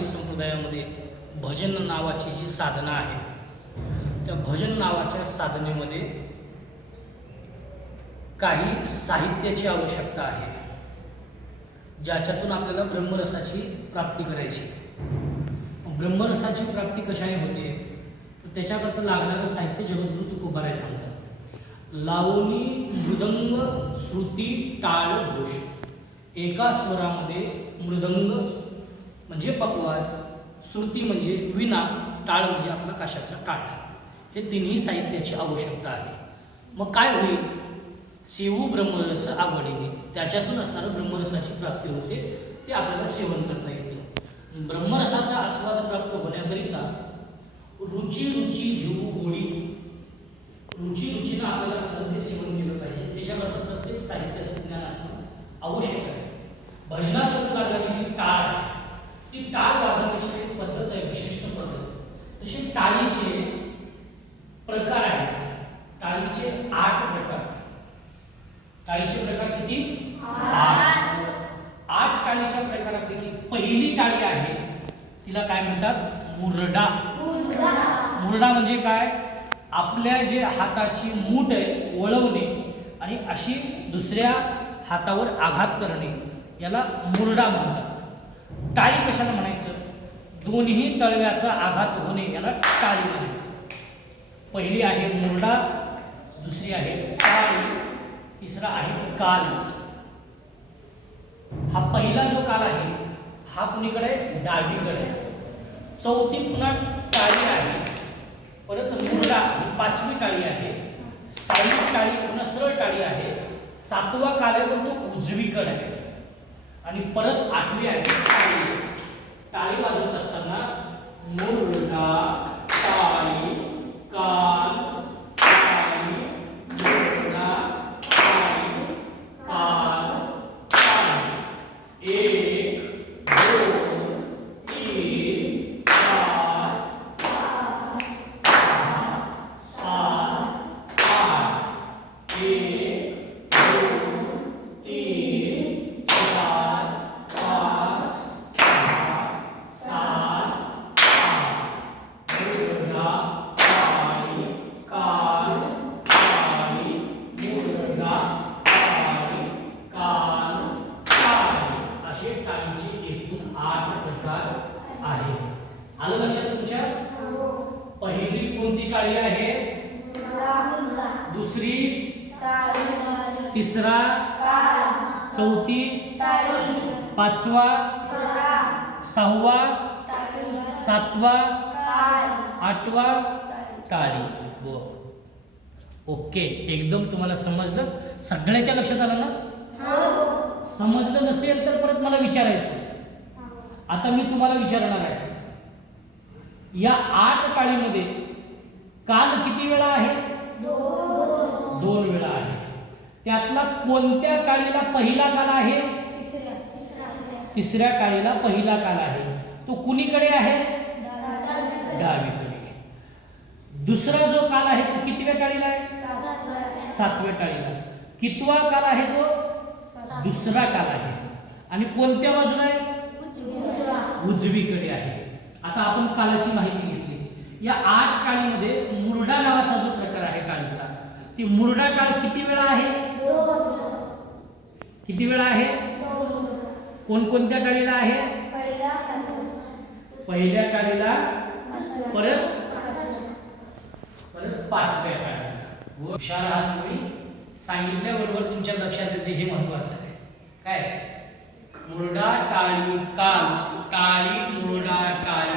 वारकरी संप्रदायामध्ये भजन नावाची जी साधना आहे त्या भजन नावाच्या साधनेमध्ये काही साहित्याची आवश्यकता आहे ज्याच्यातून आपल्याला ब्रह्मरसाची प्राप्ती करायची ब्रह्मरसाची प्राप्ती कशाने होते? त्याच्याकरता लागणारं साहित्य जगद्गुरु तुकोबाराय सांगतात. लावणी मृदंग श्रुती टाळ घोष. एका स्वरामध्ये मृदंग म्हणजे पकवाज श्रुती म्हणजे विना टाळ म्हणजे आपला काशाचा टाळ. हे तिन्ही साहित्याची आवश्यकता आहे. मग काय होईल? सेवू ब्रह्मरस आवडीने त्याच्यातून असणारं ब्रह्मरसाची प्राप्ती होते ते आपल्याला सेवन करता येते. ब्रह्मरसाचा आस्वाद प्राप्त होण्याकरिता रुची रुची घेऊ गोळी रुची रुचीनं आपल्याला असतं ते सेवन केलं पाहिजे. त्याच्याकरता प्रत्येक साहित्याचं ज्ञान असणं आवश्यक आहे. भजनात लागणारी जी टाळ आहे ती टाळ वाजवण्याची एक पद्धत आहे विशिष्ट पद्धत. तशी टाळीचे प्रकार आहेत. टाळीचे आठ प्रकार. टाळीचे प्रकार किती? आठ. आठ टाळीच्या प्रकारापैकी पहिली टाळी आहे तिला काय म्हणतात? मुरडा. मुरडा म्हणजे काय? आपल्या जे हाताची मूठ आहे वळवणे आणि अशी दुसऱ्या हातावर आघात करणे याला मुरडा म्हणतात. टाळी कशाला म्हणायचं? दोन्ही तळव्याचा आघात होणे याला टाळी म्हणायचं. पहिली आहे मुरडा दुसरी आहे टाळी तिसरा आहे काल. हा पहिला जो काल आहे हा कुणीकडे? आहे? डावीकडे. आहे. चौथी पुन्हा टाळी आहे. परत मुरडा ही पाचवी टाळी आहे. सहावी टाळी पुन्हा सरळ टाळी आहे. सातवा काल आहे पण तो उजवीकडे. आहे आणि परत आठवी आहे टाळी वाजवत असताना मूळ टाळीचे एकूण आठ प्रकार आहे आलं लक्षात तुमच्या? पहिली कोणती टाळी आहे? दुसरी? तिसरा? चौथी? पाचवा सहावा? सातवा? आठवा? टाळी व. ओके. एकदम तुम्हाला समजलं? सगळ्याच्या लक्षात आलं ना? समजलं नसेल तर परत मला विचारायचं. आता मी तुम्हाला विचारणार आहे. या आठ काळीमध्ये काल किती वेळा आहे? दोन वेळा आहे. त्यातला कोणत्या काळीला पहिला काल आहे? तिसऱ्या काळीला पहिला काल आहे. तो कुणीकडे आहे? डावीकडे. दुसरा जो काल आहे तो कितव्या टाळीला आहे? सातव्या टाळीला. कितवा काल आहे तो? दुसरा काल आहे. आणि कोणत्या बाजूला आहे? उजवीकडे आहे. आता आपण कालाची माहिती घेतली. या आठ काळीमध्ये मुरडा नावाचा जो प्रकार आहे काळीचा ती मुरडा काळ किती वेळा आहे? किती वेळा आहे? कोणकोणत्या काळीला आहे? पहिल्या काळीला परत? परत पाचव्या काळीला. हुशार आहात तुम्ही? सांगितल्याबरोबर तुमच्या लक्षात येते हे महत्वाचं आहे. काय? मुरडा टाळी काल. टाळी मुरडा टाळी.